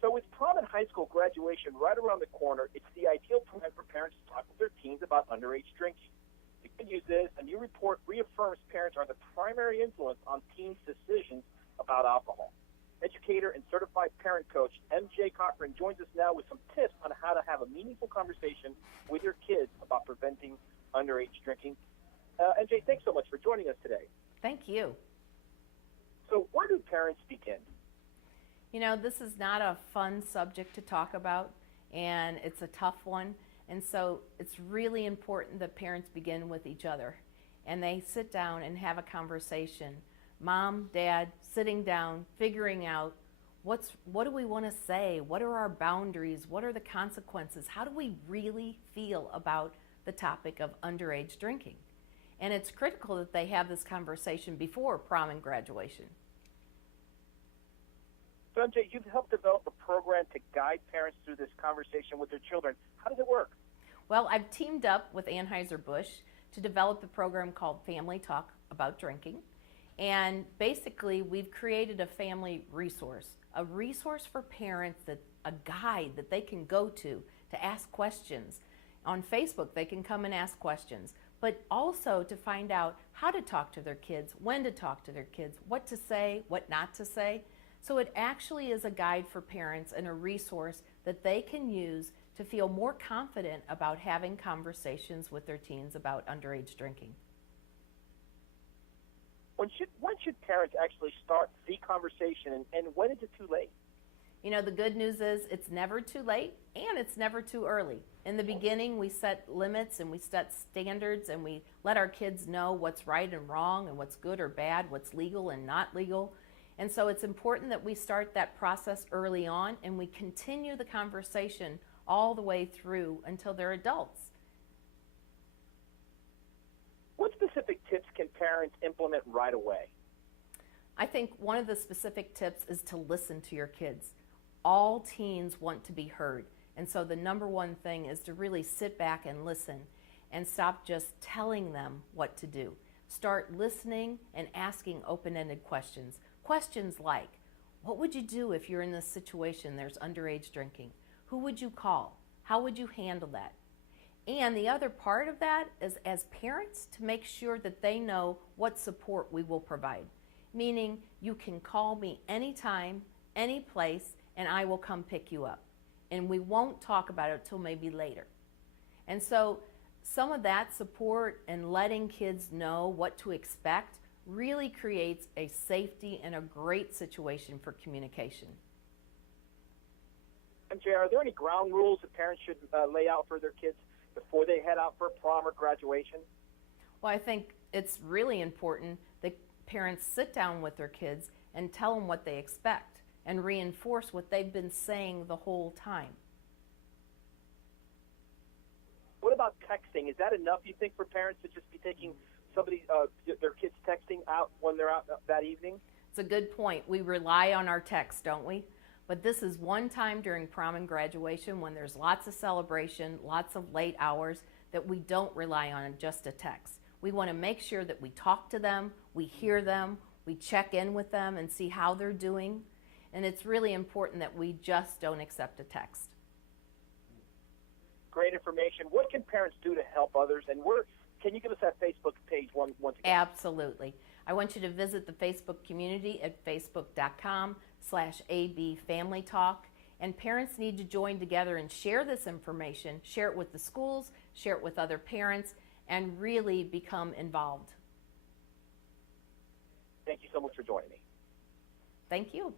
So with prom and high school graduation right around the corner, it's the ideal time for parents to talk with their teens about underage drinking. The good news is a new report reaffirms parents are the primary influence on teens' decisions about alcohol. Educator and certified parent coach MJ Cochran joins us now with some tips on how to have a meaningful conversation with your kids about preventing underage drinking. MJ, thanks so much for joining us today. Thank you. So where do parents begin? You know, this is not a fun subject to talk about, and it's a tough one. And so it's really important that parents begin with each other and they sit down and have a conversation. Mom, dad, sitting down, figuring out what do we want to say? What are our boundaries? What are the consequences? How do we really feel about the topic of underage drinking? And it's critical that they have this conversation before prom and graduation. So MJ, you've helped develop a program to guide parents through this conversation with their children. How does it work? Well, I've teamed up with Anheuser-Busch to develop a program called Family Talk About Drinking. And basically, we've created a family resource, a resource for parents, a guide that they can go to ask questions. On Facebook, they can come and ask questions, but also to find out how to talk to their kids, when to talk to their kids, what to say, what not to say. So it actually is a guide for parents and a resource that they can use to feel more confident about having conversations with their teens about underage drinking. When should parents actually start the conversation, and when is it too late? You know, the good news is it's never too late and it's never too early. In the beginning, we set limits and we set standards and we let our kids know what's right and wrong and what's good or bad, what's legal and not legal. And so it's important that we start that process early on and we continue the conversation all the way through until they're adults. What specific tips can parents implement right away? I think one of the specific tips is to listen to your kids. All teens want to be heard. And so the number one thing is to really sit back and listen and stop just telling them what to do. Start listening and asking open-ended questions. Questions like, what would you do if you're in this situation, there's underage drinking? Who would you call? How would you handle that? And the other part of that is, as parents, to make sure that they know what support we will provide. Meaning, you can call me anytime, any place, and I will come pick you up. And we won't talk about it till maybe later. And so some of that support and letting kids know what to expect really creates a safety and a great situation for communication. MJ, are there any ground rules that parents should lay out for their kids before they head out for prom or graduation? Well, I think it's really important that parents sit down with their kids and tell them what they expect and reinforce what they've been saying the whole time. What about texting? Is that enough, you think, for parents to just be taking their kids texting out when they're out that evening? It's a good point. We rely on our text, don't we? But this is one time during prom and graduation when there's lots of celebration, lots of late hours, that we don't rely on just a text. We want to make sure that we talk to them, we hear them, we check in with them and see how they're doing. And it's really important that we just don't accept a text. Great information. What can parents do to help others? And can you give us that Facebook page once again? Absolutely. I want you to visit the Facebook community at facebook.com/abfamilytalk. And parents need to join together and share this information, share it with the schools, share it with other parents, and really become involved. Thank you so much for joining me. Thank you.